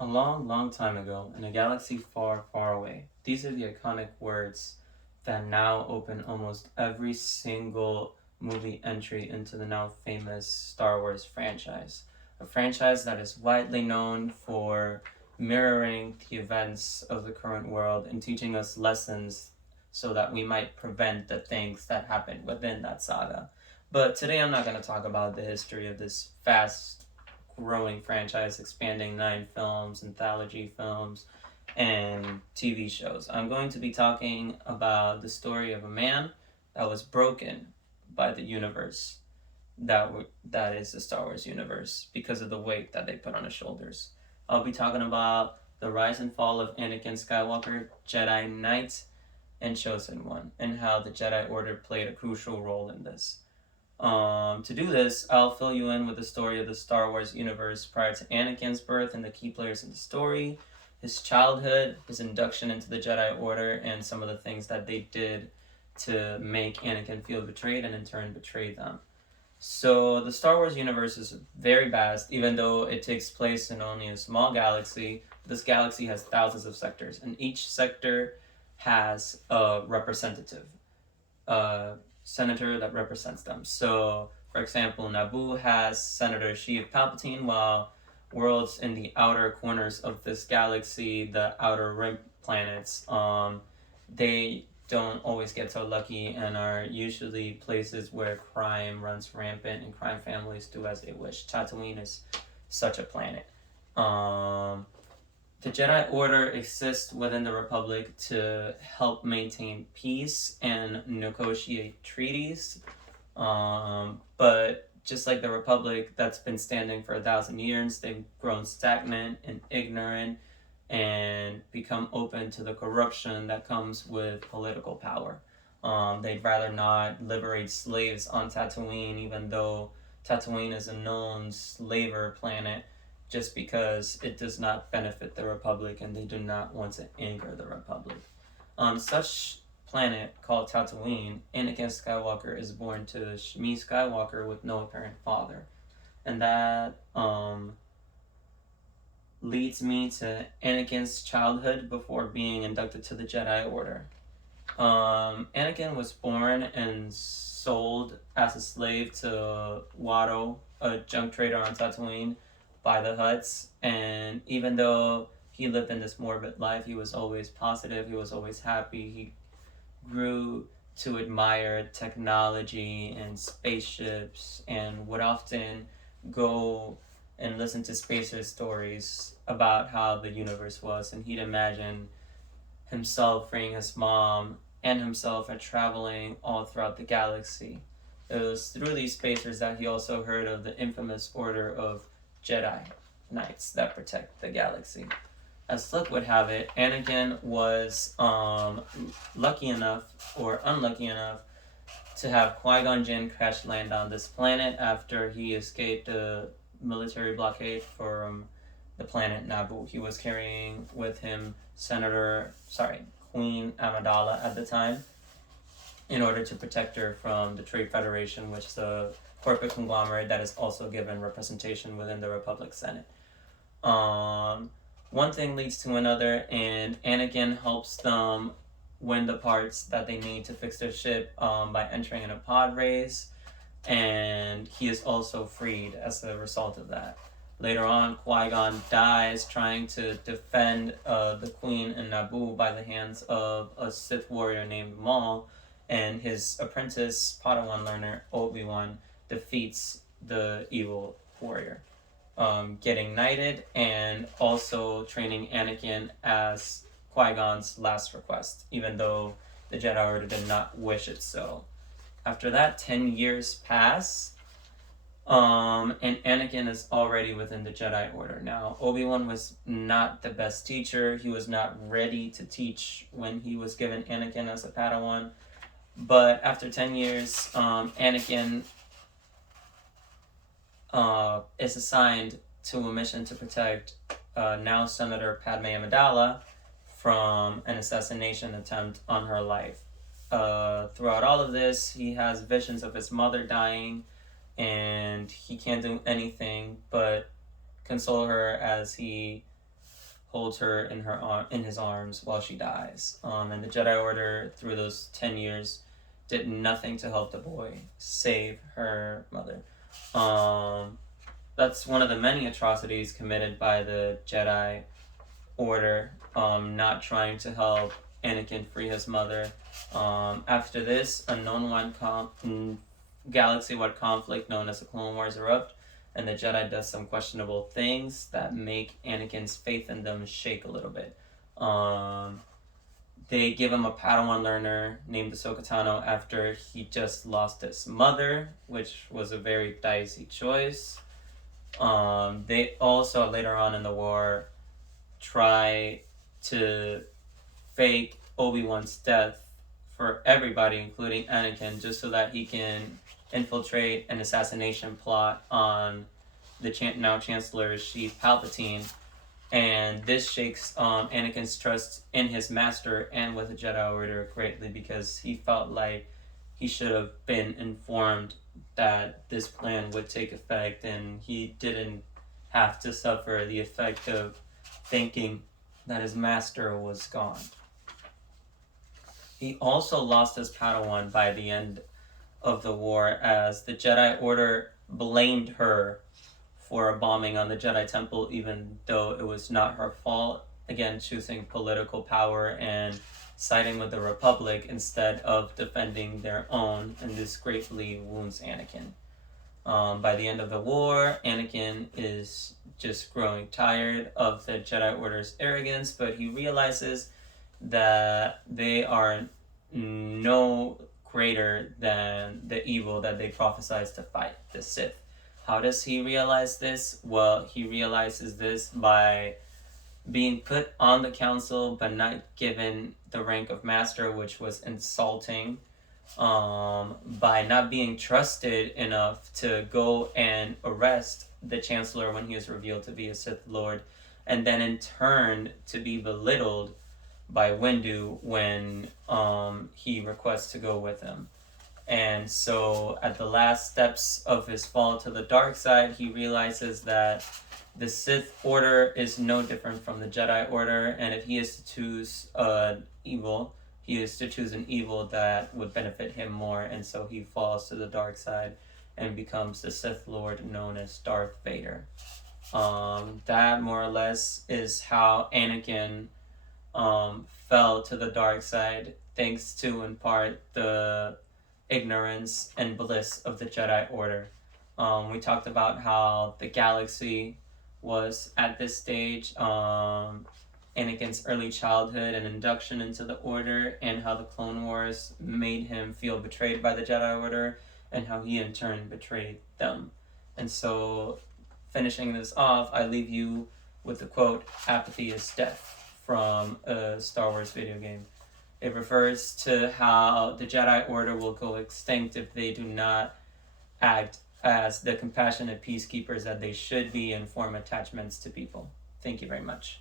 A long, long time ago, in a galaxy far, far away. These are the iconic words that now open almost every single movie entry into the now famous Star Wars franchise. A franchise that is widely known for mirroring the events of the current world and teaching us lessons so that we might prevent the things that happened within that saga. But today I'm not going to talk about the history of this fast growing franchise, expanding 9 films, anthology films, and TV shows. I'm going to be talking about the story of a man that was broken by the universe that is the Star Wars universe because of the weight that they put on his shoulders. I'll be talking about the rise and fall of Anakin Skywalker, Jedi Knight, and Chosen One, and how the Jedi Order played a crucial role in this. To do this, I'll fill you in with the story of the Star Wars universe prior to Anakin's birth and the key players in the story, his childhood, his induction into the Jedi Order, and some of the things that they did to make Anakin feel betrayed and in turn betray them. So, the Star Wars universe is very vast, even though it takes place in only a small galaxy. This galaxy has thousands of sectors, and each sector has a representative. Senator that represents them. So, for example, Naboo has Senator Sheev Palpatine, while worlds in the outer corners of this galaxy, the outer rim planets, they don't always get so lucky and are usually places where crime runs rampant and crime families do as they wish. Tatooine is such a planet. The Jedi Order exists within the Republic to help maintain peace and negotiate treaties. But just like the Republic that's been standing for 1,000 years, they've grown stagnant and ignorant and become open to the corruption that comes with political power. They'd rather not liberate slaves on Tatooine, even though Tatooine is a known slaver planet, just because it does not benefit the Republic and they do not want to anger the Republic. On such planet called Tatooine, Anakin Skywalker is born to Shmi Skywalker with no apparent father. And that leads me to Anakin's childhood before being inducted to the Jedi Order. Anakin was born and sold as a slave to Watto, a junk trader on Tatooine, by the Hutts. And even though he lived in this morbid life, he was always positive, he was always happy. He grew to admire technology and spaceships and would often go and listen to spacer stories about how the universe was. And he'd imagine himself freeing his mom and himself and traveling all throughout the galaxy. It was through these spacers that he also heard of the infamous order of Jedi Knights that protect the galaxy. As luck would have it, Anakin was lucky enough or unlucky enough to have Qui-Gon Jinn crash land on this planet after he escaped a military blockade from the planet Naboo. He was carrying with him Queen Amidala at the time, in order to protect her from the Trade Federation, which is a corporate conglomerate that is also given representation within the Republic Senate. One thing leads to another, and Anakin helps them win the parts that they need to fix their ship by entering in a pod race, and he is also freed as a result of that. Later on, Qui-Gon dies trying to defend the Queen and Naboo by the hands of a Sith warrior named Maul, and his apprentice Padawan learner Obi-Wan defeats the evil warrior, getting knighted and also training Anakin as Qui-Gon's last request, even though the Jedi Order did not wish it so. After that, 10 years pass, and Anakin is already within the Jedi Order. Now, Obi-Wan was not the best teacher. He was not ready to teach when he was given Anakin as a Padawan. But after 10 years, Anakin is assigned to a mission to protect now Senator Padme Amidala from an assassination attempt on her life. Throughout all of this, he has visions of his mother dying, and he can't do anything but console her as he holds her in his arms while she dies. And the Jedi Order, through those 10 years, did nothing to help the boy save her mother. That's one of the many atrocities committed by the Jedi Order, not trying to help Anakin free his mother. After this, a known galaxy-wide conflict known as the Clone Wars erupt, and the Jedi does some questionable things that make Anakin's faith in them shake a little bit. They give him a Padawan learner named Ahsoka Tano after he just lost his mother, which was a very dicey choice. They also, later on in the war, try to fake Obi-Wan's death for everybody, including Anakin, just so that he can infiltrate an assassination plot on the now Chancellor Sheev Palpatine. And this shakes Anakin's trust in his master and with the Jedi Order greatly, because he felt like he should have been informed that this plan would take effect, and he didn't have to suffer the effect of thinking that his master was gone. He also lost his Padawan by the end of the war, as the Jedi Order blamed her for a bombing on the Jedi Temple, even though it was not her fault. Again, choosing political power and siding with the Republic instead of defending their own, and this greatly wounds Anakin. By the end of the war, Anakin is just growing tired of the Jedi Order's arrogance, but he realizes that they are no greater than the evil that they prophesized to fight, the Sith. How does he realize this? Well, he realizes this by being put on the council but not given the rank of master, which was insulting, by not being trusted enough to go and arrest the Chancellor when he is revealed to be a Sith Lord, and then in turn to be belittled by Windu when he requests to go with him. And so at the last steps of his fall to the dark side, he realizes that the Sith Order is no different from the Jedi Order, and if he is to choose evil, he is to choose an evil that would benefit him more, and so he falls to the dark side and becomes the Sith Lord known as Darth Vader. That more or less is how Anakin fell to the dark side, thanks to, in part, the ignorance and bliss of the Jedi Order. We talked about how the galaxy was at this stage, Anakin's early childhood and induction into the Order, and how the Clone Wars made him feel betrayed by the Jedi Order, and how he in turn betrayed them. And so, finishing this off, I leave you with the quote, "Apathy is death," from a Star Wars video game. It refers to how the Jedi Order will go extinct if they do not act as the compassionate peacekeepers that they should be and form attachments to people. Thank you very much.